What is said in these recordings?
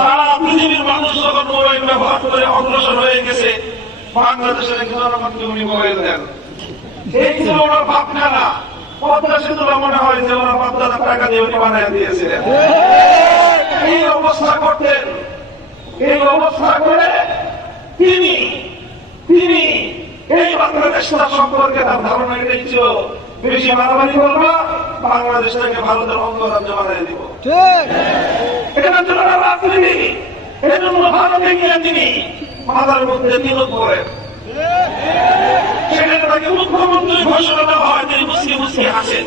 সারা পৃথিবীর মানুষ যখন মোবাইল ব্যবহার করে অগ্রসর হয়ে গেছে, বাংলাদেশের দেন। এই ছিল ওনার ভাবনা না মনে হয় যে ওনার বাপদাদা টাকা দিয়ে বানিয়ে দিয়েছিলেন। এই অবস্থা করতেন। এই অবস্থা করে তিনি তিনি এই বাংলাদেশটা সম্পর্কে তার ধারণা এটাই ছিল বেশি মারামারি করবা বাংলাদেশটাকে ভারতের অঙ্গরাজ্য বানিয়ে দিব। রাজনীতি জন্য ভারতে গিয়ে তিনি মাথার মধ্যে তিলক করেন সেখানে তাকে মুখ্যমন্ত্রী ঘোষণা দেওয়া হয় তিনি মুসলিম মুসলিম আসেন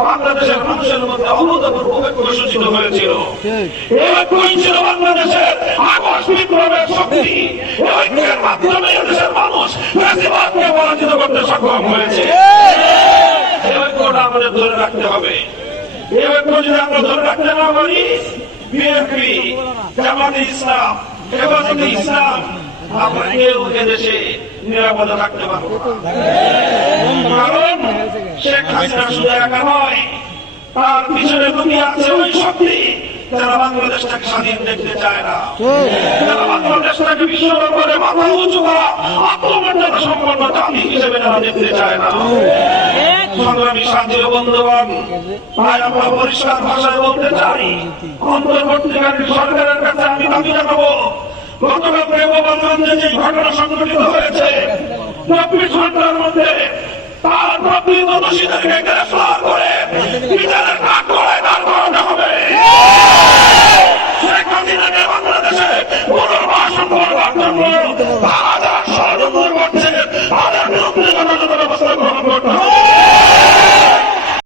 বাংলাদেশের মানুষের মধ্যে অভূতপূর্ব ঐক্য হয়েছিল। এই ছিল বাংলাদেশের আগস্ট বিপ্লবের শক্তি। ঐক্যের মাধ্যমে দেশের মানুষ ফ্যাসিবাদকে পরাজিত করতে সক্ষম হয়েছে। ঐক্যটা আমাদের ধরে রাখতে হবে। এই ঐক্য যদি আমরা ধরে রাখতে না পারি, বিএনপি, জামাতে ইসলাম, হেফাজতে ইসলাম আমরা কেউ এদেশে নিরাপদে থাকতে পারব কারণ শেখ হাসিনা শুধু একা নয় তার পিছনে দুনিয়া আছে ওই শক্তি যারা বাংলাদেশটাকে স্বাধীন দেখতে চায় না। যারা বাংলাদেশটাকে বিশ্ব মাথা উঁচু করা আত্মমর্যাদা সম্পন্ন জাতি হিসেবে দেখতে চায় না। সংগ্রামী শান্তির বন্ধুগণ তাই আমরা পরিষ্কার ভাষায় বলতে চাই অন্তর্বর্তীকালীন সরকারের কাছে আমি দাবি জানাব গতকাল প্রেমবন্ধে যে ঘটনা সংঘটিত হয়েছে। চব্বিশ ঘণ্টার মধ্যে তার প্রকৃত দোষীদেরকে গ্রেফতার